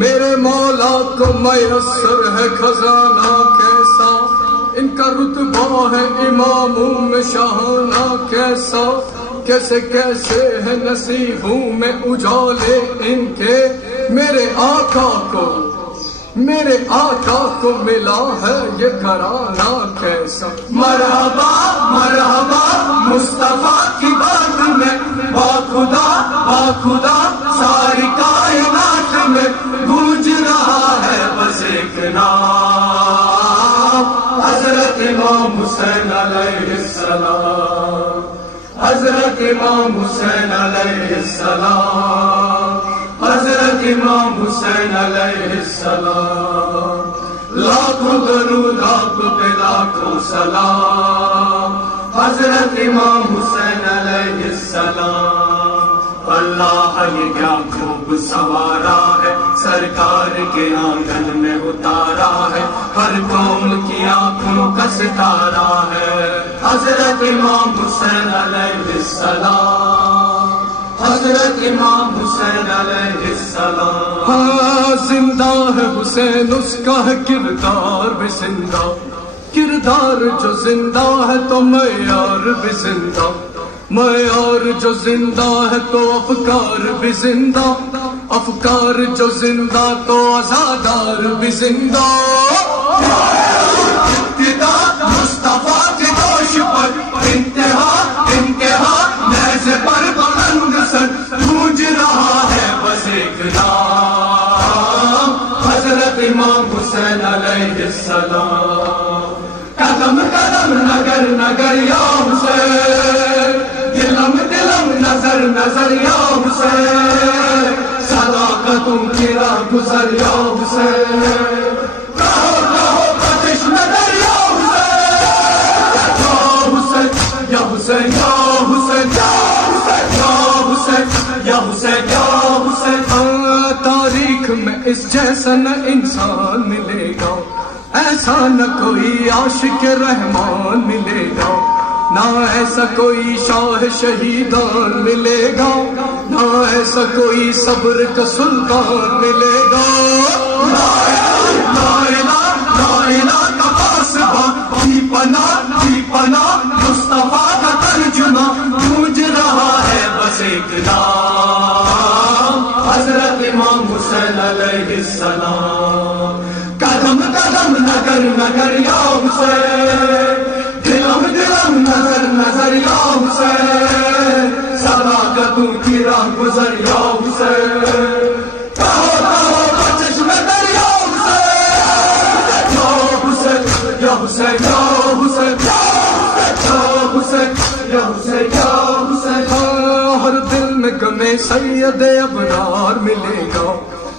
میرے مولا کو میسر ہے خزانہ کیسا، ان کا رتبہ ہے اماموں میں شاہانہ کیسا، کیسے کیسے ہے نصیبوں میں اجالے ان کے، میرے آقا کو ملا ہے یہ گھرانہ کیسا۔ مرحبا مرحبا مصطفیٰ کی بات میں، باخدا ساری کائنات میں گونج رہا ہے بس ایک نام، حضرت امام حسین علیہ السلام، حضرت امام حسین علیہ السلام، حضرت امام حسین علیہ السلام، لاکھوں درود آپ پہ لاکھوں سلام، حضرت امام حسین علیہ السلام۔ اللہ یہ کیا خوب سوارا ہے، سرکار کے آنگن میں اتارا ہے، ہر قوم کی آنکھوں کا ستارہ ہے، حضرت امام حسین علیہ السلام، حضرت امام حسین علیہ السلام۔ ہاں زندہ ہے حسین، اس کا ہے کردار بھی زندہ، کردار جو زندہ ہے تو معیار بھی زندہ، معیار جو زندہ ہے تو افکار بھی زندہ، افکار جو زندہ تو عزادار بھی زندہ، ابتدا مصطفیٰ کے جوش پر انتہا نیز پر بلند سر گونج رہا ہے بس ایک نام، حضرت امام حسین علیہ السلام۔ قدم قدم نگر نگر یا حسین، دلم دلم نظر نظر یا حسین، صداقتوں کی راہ گزر یا حسین، کہو کہو بخش نظر یا حسین، یا حسین یا حسین یا حسین یا حسین یا حسین۔ تاریخ میں اس جیسا نہ انسان ملے گا، ایسا نہ کوئی عاشق رحمان ملے گا، نہ ایسا کوئی شاہ شہیدان ملے گا، نہ ایسا کوئی صبر کا سلطان ملے گا، لا الہ کا فاسبہ کی پناہ مصطفیٰ کا ترجمہ گونج رہا ہے بس ایک نام، حضرت امام حسین علیہ السلام۔ قدم قدم نگر نگر یا حسین، دلم دلم نظر نظر یا حسین، صداقتوں کی راہ گزر یا حسین، کہو کہو بچش میں در یا حسین، یا حسین یا حسین یا حسین یا حسین یا حسین۔ ہر دل میں غم سید ابرار ملے گا،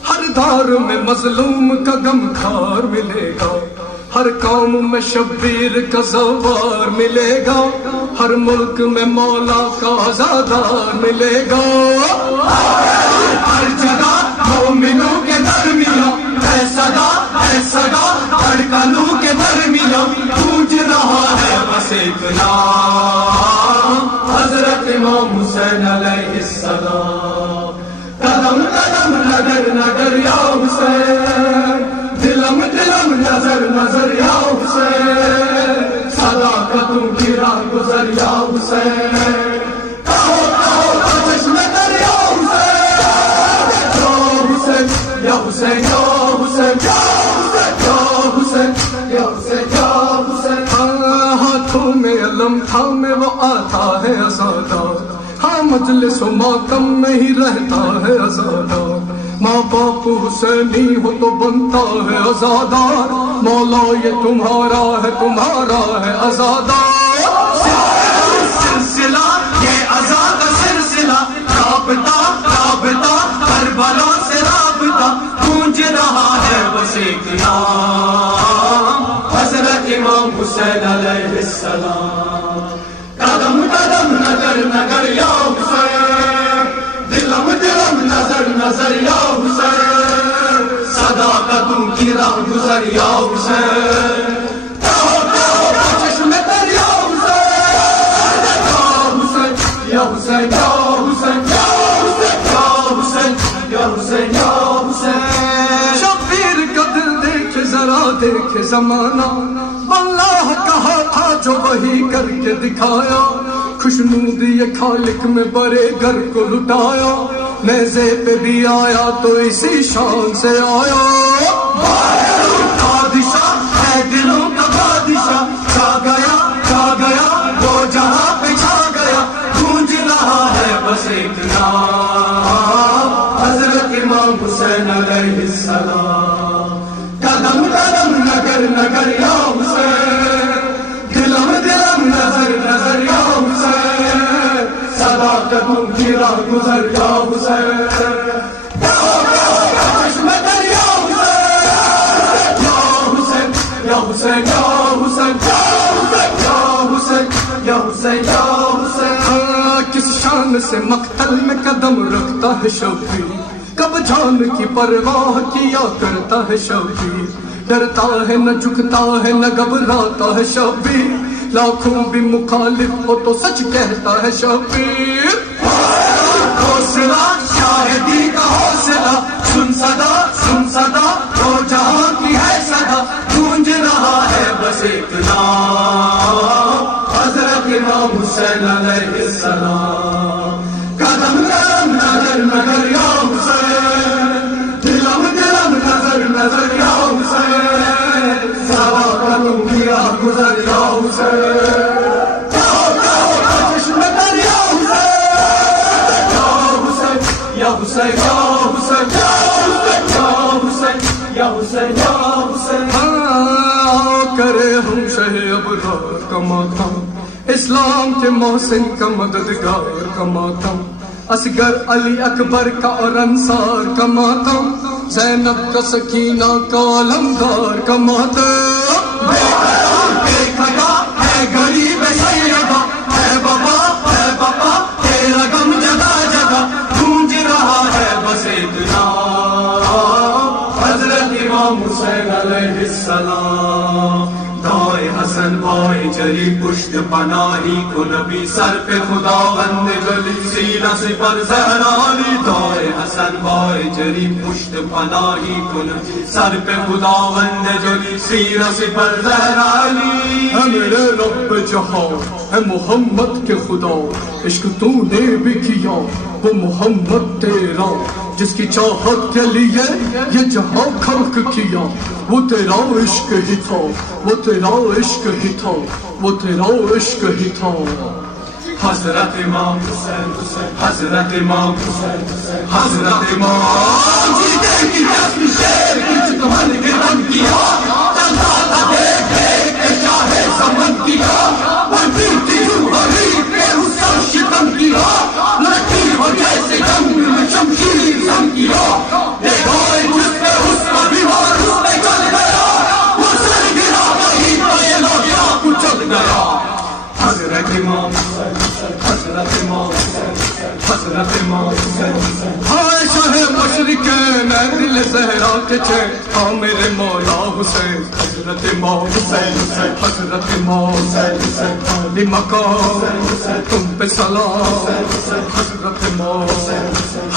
ہر دار میں مظلوم کا غمخوار ملے گا، ہر قوم میں شبیر کا زوار ملے گا، ہر ملک میں مولا کا عزادار ملے گا، ہر جگہ مومنوں کے درمیان اے صدا دھڑکنوں کے درمیان گونج رہا ہے بس ایک نام، حضرت امام حسین علیہ السلام۔ قدم قدم نگر نگر یا حسین، دلم دلم نظر نظر یا حسین، صداقتوں کی راہ گزر یا حسین، کہو کہو بخش میں در یا حسین، یا حسین یا حسین یا حسین یا حسین یا حسین۔ ہاتھوں میں علم تھامے وہ آتا ہے عزادار، ہاں مجلس و ماتم میں ہی رہتا ہے عزادار، ماں باپ حسینی ہو تو بنتا ہے عزادار، مولا یہ تمہارا ہے عزادار، سلسلہ یہ عزا کا سلسلہ، رابطہ کربلا سے رابطہ گونج رہا ہے بس ایک نام، حضرت امام حسین علیہ السلام۔ قدم قدم نگر نگر یا حسین، دلم دلم نظر نظر یا حسین، صداقتوں کی راہ گزر یا حسین، کہو کہو بخش میں در یا حسین، یا حسین یا حسین یا حسین یا حسین یا حسین یا حسین۔ دیکھے زمانہ، واللہ کہا تھا جو وہی کر کے دکھایا، خوشنود یہ خالق میں بڑے گھر کو لٹایا، نیزے پہ بھی آیا تو اسی شان سے آیا، بادشاہ ہے دلوں کا بادشاہ، چھا گیا وہ جہاں پہ چھا گیا، گونج رہا ہے بس ایک نام، حضرت امام حسین علیہ السلام، قدم قدم نگر نگر یا حسین، دلم دلم نظر نظر یا حسین، صداقتوں کی راہ گزر یا حسین، یا حسین یا حسین یا حسین یا حسین، کس شان سے مقتل میں قدم رکھتا ہے شوقی، کب جان کی پرواہ کیا کرتا ہے شوقی، ڈرتا ہے نہ جھکتا ہے نہ گھبراتا ہے شوقی، لاکھوں بھی مخالف ہو تو سچ کہتا ہے شوقی، حوصلہ شاہدی کا حوصلہ، سن صدا وہ جہاں کی ہے صدا، گونج رہا ہے بس ایک نام، حضرت امام حسین علیہ السلام، قدم قدم نظر نظر یا حسین، دلم دلم نظر نظر یا حسین، صداقتوں کی راہ گزر یا حسین، یا حسین یا حسین یا حسین یا حسین یا حسین، کرے ہم شہ ابرار کا ماتم، اسلام کے محسن کا مددگار کا ماتم، اصغر علی اکبر کا اور انصار کا ماتم، زینب کا سکینہ کا علمدار کا ماتم، بے خدا ہے غریب سیدہ، ہے بابا تیرا غم جگہ جگہ، گونج رہا ہے بس ایک نام، حضرت امام حسین علیہ السلام، دائے حسن بھائی جلی پشت پناہی کو نبی، سر پہ خداوند جلی سینہ سپر زہرا علی، دائے حسن بھائی جلی پشت پناہی کو نبی، سر پہ خداوند جلی سینہ سپر زہرا علی، اے میرے رب جہاں اے محمد کے خدا، عشق تو نے بھی کیا وہ محمد تیرا، جس کی چاہت کے لیے یہ جہاں خلق کیا، وہ تیرا عشق ہی تھا، وہ تیرا عشق ہی تھا، وہ تیرا عشق ہی تھا، حضرت امام حسین حضرت امام حسین حضرت امام، جیتے کی جسم شیر کچھ کمن کے رنگ کیا، چلتا تھا دیکھ دیکھ کے شاہ زمن کیا، بڑھتی تھی روحانی پہ اس کا شکم کیا، لڑکی ہو جیسے جنگ میں شمشیر سم کیا، دیکھو جس پہ اس کا بیمار اس پہ چل گیا، وہ سر گرا وہی تو یہ لوگ یہاں کچل گیا، حضرت امام حضرت امام حضرت امام ہائے شاہ مشرقین اے دل زہرا کے چین، ہاں میرے مولا حسین، حضرت امام حسین حضرت امام حسین، علی مقام تم پہ سلام، حضرت امام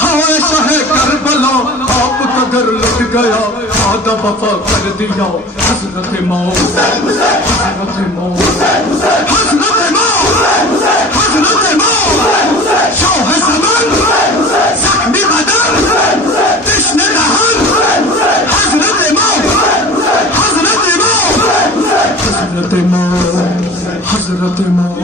ہائے شاہ کربلا آپ کا گھر لٹ گیا، وعدہ وفا کر دیا، حضرت امام حضرت امام حضرت امام حضرت امام، شاہ زمان زخمی بدن تشنه دهن، حضرت امام حضرت امام حضرت امام حضرت امام